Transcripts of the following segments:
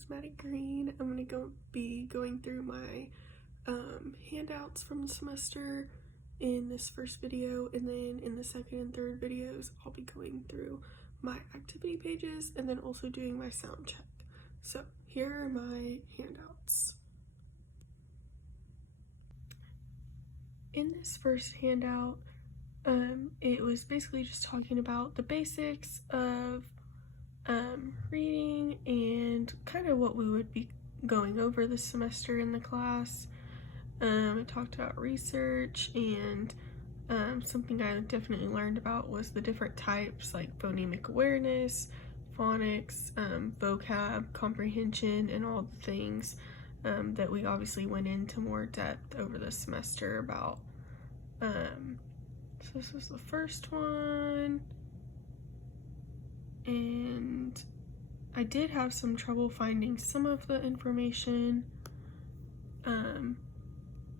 name's Maddie Green. I'm going to be going through my handouts from the semester in this first video, and then in the second and third videos I'll be going through my activity pages and then also doing my sound check. So here are my handouts. In this first handout, it was basically just talking about the basics of reading and kind of what we would be going over this semester in the class. It talked about research, and something I definitely learned about was the different types like phonemic awareness, phonics, vocab, comprehension, and all the things that we obviously went into more depth over the semester about. So this was the first one, and I did have some trouble finding some of the information.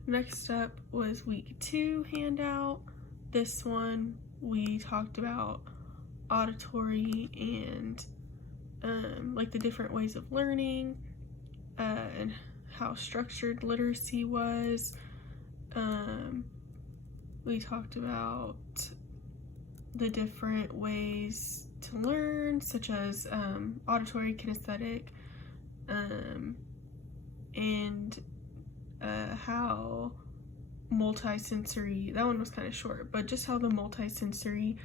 Next up was week 2 handout. This one we talked about auditory and like the different ways of learning and how structured literacy was. We talked about the different ways to learn, such as auditory, kinesthetic, and how multisensory, that one was kind of short, but just how the multisensory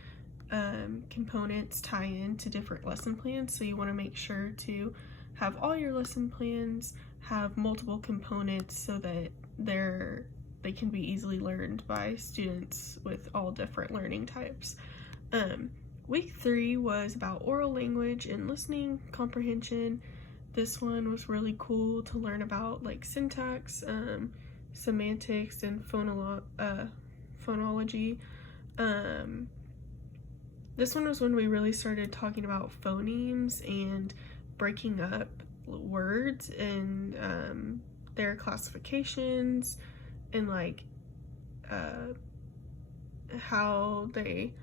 components tie into different lesson plans. So you want to make sure to have all your lesson plans have multiple components so that they can be easily learned by students with all different learning types. Week 3 was about oral language and listening comprehension. This one was really cool to learn about like syntax, semantics, and phonology. This one was when we really started talking about phonemes and breaking up words and their classifications and like how they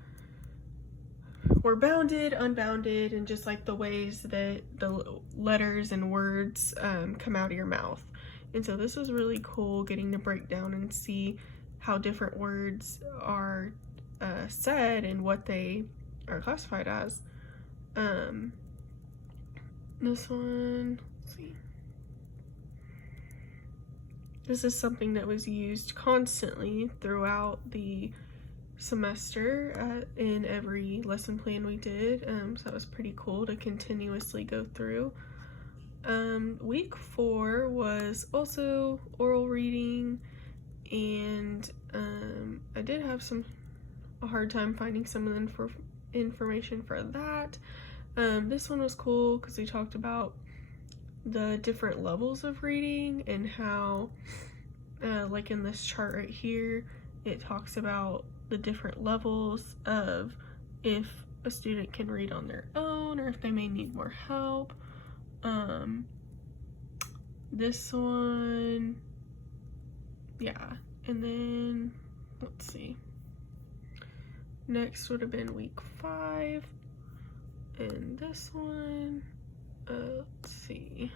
were bounded, unbounded, and just like the ways that the letters and words come out of your mouth. And so this was really cool, getting to break down and see how different words are said and what they are classified as. This one, let's see. This is something that was used constantly throughout the semester in every lesson plan we did, so that was pretty cool to continuously go through. Week 4 was also oral reading, and I did have a hard time finding some of the information for that. This one was cool because we talked about the different levels of reading and how like in this chart right here it talks about the different levels of if a student can read on their own or if they may need more help. This one, yeah, and then let's see, next would have been week 5, and this one, let's see,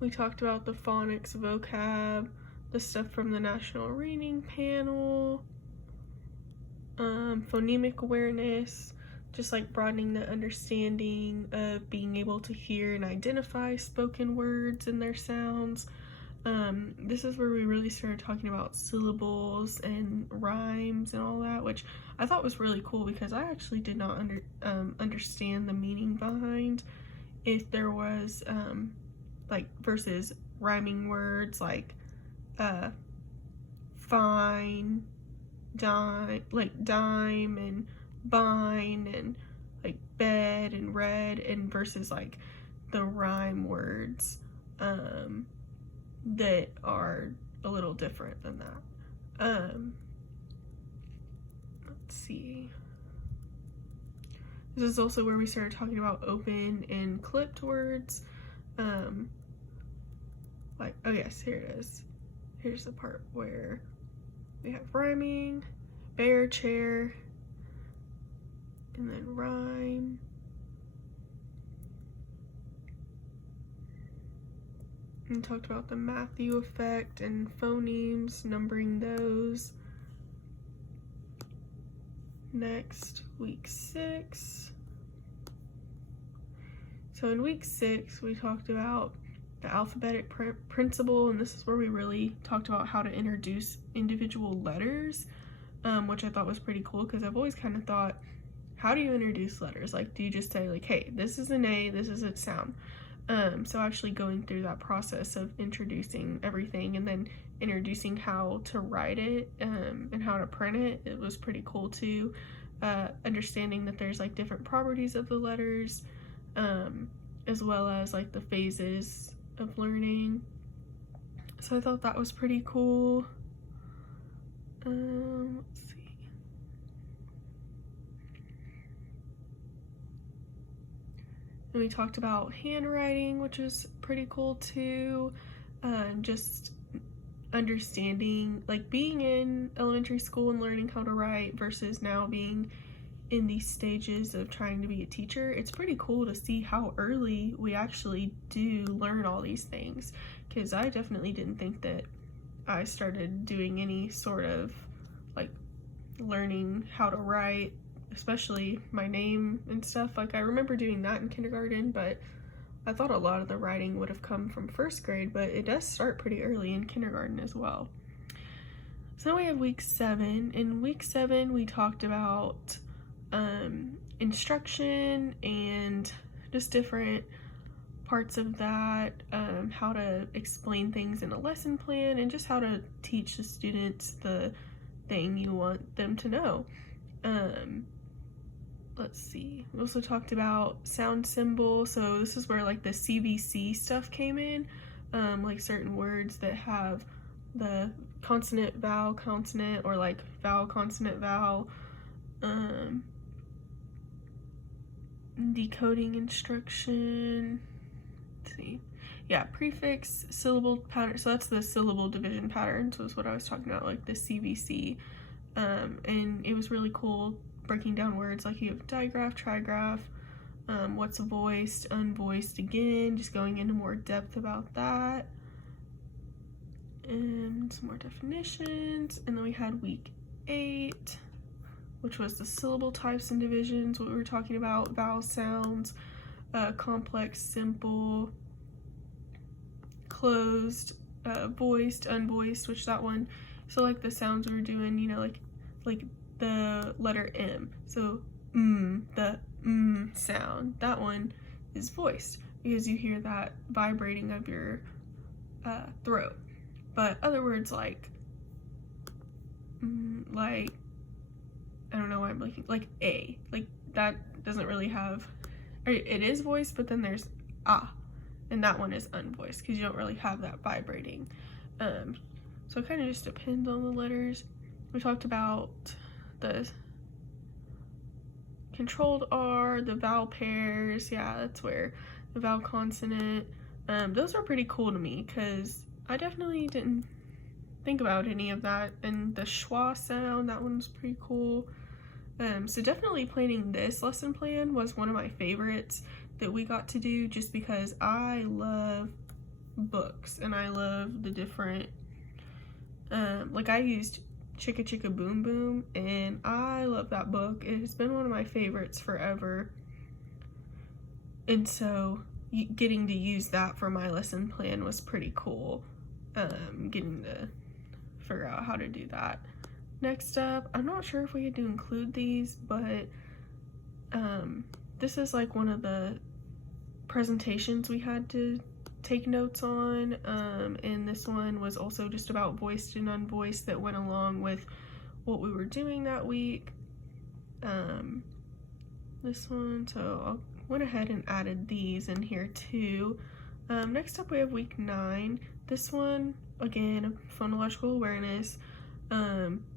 we talked about the phonics, vocab, the stuff from the National Reading Panel, phonemic awareness, just like broadening the understanding of being able to hear and identify spoken words and their sounds. This is where we really started talking about syllables and rhymes and all that, which I thought was really cool because I actually did not understand the meaning behind if there was like versus rhyming words like fine, dime, like dime and bine, and like bed and red, and versus like the rhyme words that are a little different than that. Let's see. This is also where we started talking about open and clipped words. Like, oh yes, here it is. Here's the part where we have rhyming, bear, chair, and then rhyme, And talked about the Matthew effect and phonemes, numbering those. Next, week 6. So in week 6, we talked about the alphabetic principle, and this is where we really talked about how to introduce individual letters, which I thought was pretty cool, because I've always kind of thought, how do you introduce letters? Like, do you just say, like, hey, this is an A, this is its sound? So actually going through that process of introducing everything and then introducing how to write it and how to print it, it was pretty cool too. Understanding that there's like different properties of the letters, as well as like the phases of learning. So I thought that was pretty cool. Let's see. And we talked about handwriting, which was pretty cool too. Just understanding, like being in elementary school and learning how to write versus now being in these stages of trying to be a teacher. It's pretty cool to see how early we actually do learn all these things, because I definitely didn't think that I started doing any sort of like learning how to write, especially my name and stuff. Like I remember doing that in kindergarten, but I thought a lot of the writing would have come from 1st grade, but it does start pretty early in kindergarten as well. So now we have week 7. In week 7, we talked about instruction and just different parts of that, how to explain things in a lesson plan, and just how to teach the students the thing you want them to know. Let's see, we also talked about sound symbol. So this is where like the CVC stuff came in, like certain words that have the consonant, vowel, consonant, or like vowel, consonant, vowel. Decoding instruction. Let's see. Yeah, prefix, syllable pattern. So that's the syllable division patterns was what I was talking about, like the CVC. And it was really cool breaking down words like you have digraph, trigraph, what's voiced, unvoiced again, just going into more depth about that. And some more definitions. And then we had week 8, which was the syllable types and divisions, what we were talking about, vowel sounds, complex, simple, closed, voiced, unvoiced, which that one, so like the sounds we were doing, you know, like the letter M, so the sound, that one is voiced because you hear that vibrating of your throat. But other words like I don't know why I'm blinking, like A, like that doesn't really have, or it is voiced, but then there's ah, and that one is unvoiced because you don't really have that vibrating. So it kind of just depends on the letters. We talked about the controlled R, the vowel pairs. Yeah, that's where the vowel consonant. Those were pretty cool to me because I definitely didn't think about any of that. And the schwa sound, that one's pretty cool. So definitely planning this lesson plan was one of my favorites that we got to do, just because I love books and I love the different, like I used Chicka Chicka Boom Boom, and I love that book. It has been one of my favorites forever. And so getting to use that for my lesson plan was pretty cool. Getting to figure out how to do that. Next up, I'm not sure if we had to include these, but this is like one of the presentations we had to take notes on, and this one was also just about voiced and unvoiced that went along with what we were doing that week. This one, so I went ahead and added these in here too. Next up we have week 9. This one, again, phonological awareness,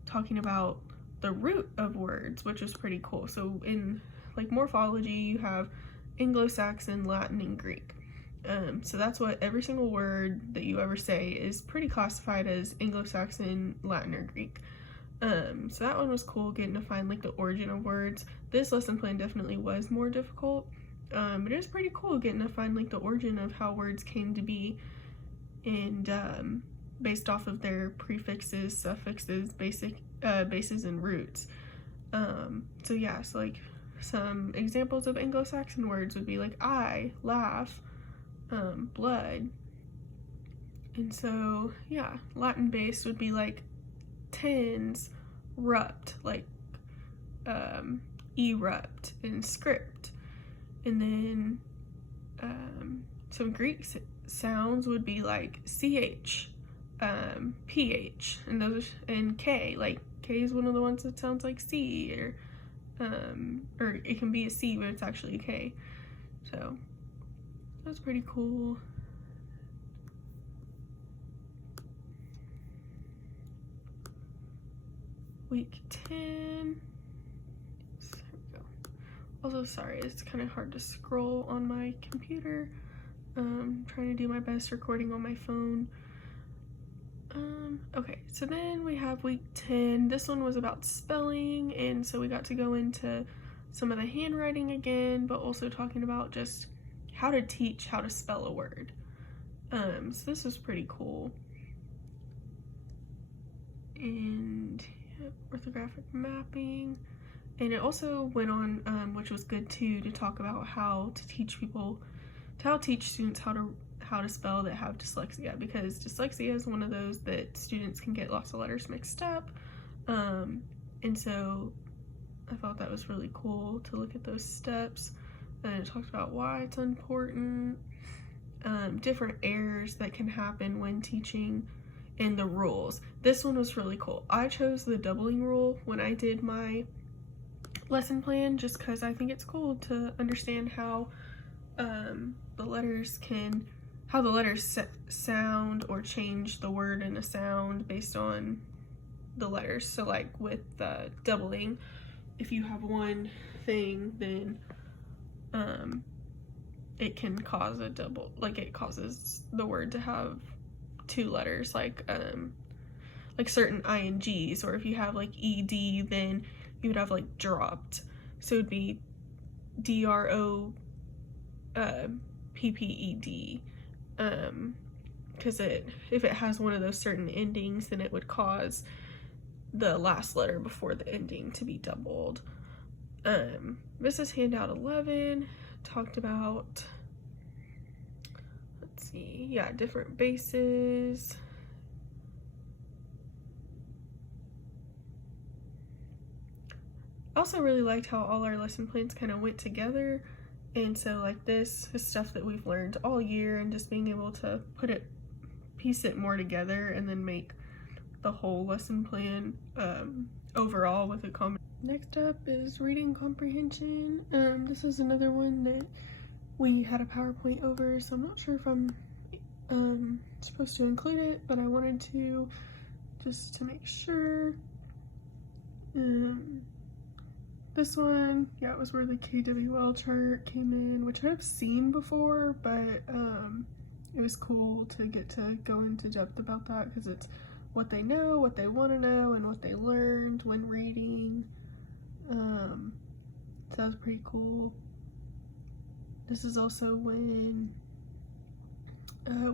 talking about the root of words, which is pretty cool. So in like morphology, you have Anglo-Saxon, Latin, and Greek. So that's what every single word that you ever say is pretty classified as Anglo-Saxon, Latin, or Greek. So that one was cool, getting to find like the origin of words. This lesson plan definitely was more difficult, but it was pretty cool getting to find like the origin of how words came to be. and based off of their prefixes, suffixes, bases, and roots. So yeah, so like some examples of Anglo-Saxon words would be like eye, laugh, blood. And so yeah, Latin based would be like tens, rupt, like erupt, and script. And then some Greek sounds would be like ch, ph, and those, and k, like K is one of the ones that sounds like C, or it can be a C, but it's actually a K. So that's pretty cool. Week 10. There we go. Also, sorry, it's kind of hard to scroll on my computer. Trying to do my best recording on my phone. Okay, so then we have week 10. This one was about spelling, and so we got to go into some of the handwriting again, but also talking about just how to teach how to spell a word. So this was pretty cool. And yeah, orthographic mapping. And it also went on, which was good too, to talk about how to teach students how to spell that have dyslexia, because dyslexia is one of those that students can get lots of letters mixed up. And so I thought that was really cool to look at those steps, and it talked about why it's important, different errors that can happen when teaching, and the rules. This one was really cool. I chose the doubling rule when I did my lesson plan, just because I think it's cool to understand how the letters sound or change the word in a sound based on the letters. So like with doubling, if you have one thing, then it can cause a double, like it causes the word to have two letters, like certain INGs, or if you have like ED, then you would have like dropped, so it'd be DROPPED, because if it has one of those certain endings, then it would cause the last letter before the ending to be doubled. This is handout 11, talked about, let's see, yeah, different bases. I also really liked how all our lesson plans kind of went together, and so like this is stuff that we've learned all year, and just being able to piece it more together and then make the whole lesson plan overall with a common. Next up is reading comprehension. This is another one that we had a PowerPoint over, so I'm not sure if I'm supposed to include it, but I wanted to, just to make sure. This one, yeah, it was where the KWL chart came in, which I've seen before, but it was cool to get to go into depth about that, because it's what they know, what they want to know, and what they learned when reading. So that was pretty cool. This is also when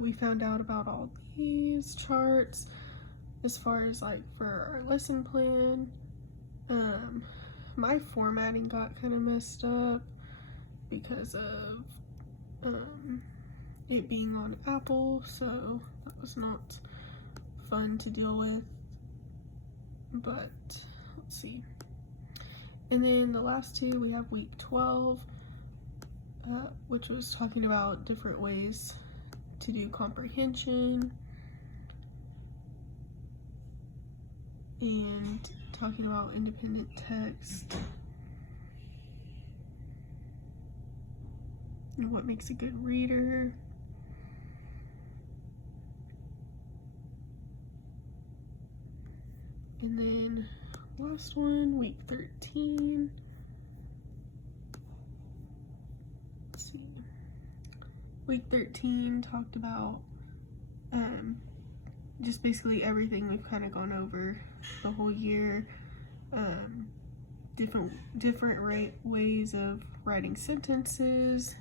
we found out about all these charts as far as like for our lesson plan. My formatting got kind of messed up because of it being on Apple, so that was not fun to deal with, but let's see. And then the last two, we have week 12, which was talking about different ways to do comprehension, and talking about independent text and what makes a good reader. And then last one, week 13. Let's see. Week 13 talked about just basically everything we've kind of gone over the whole year. Different ways of writing sentences,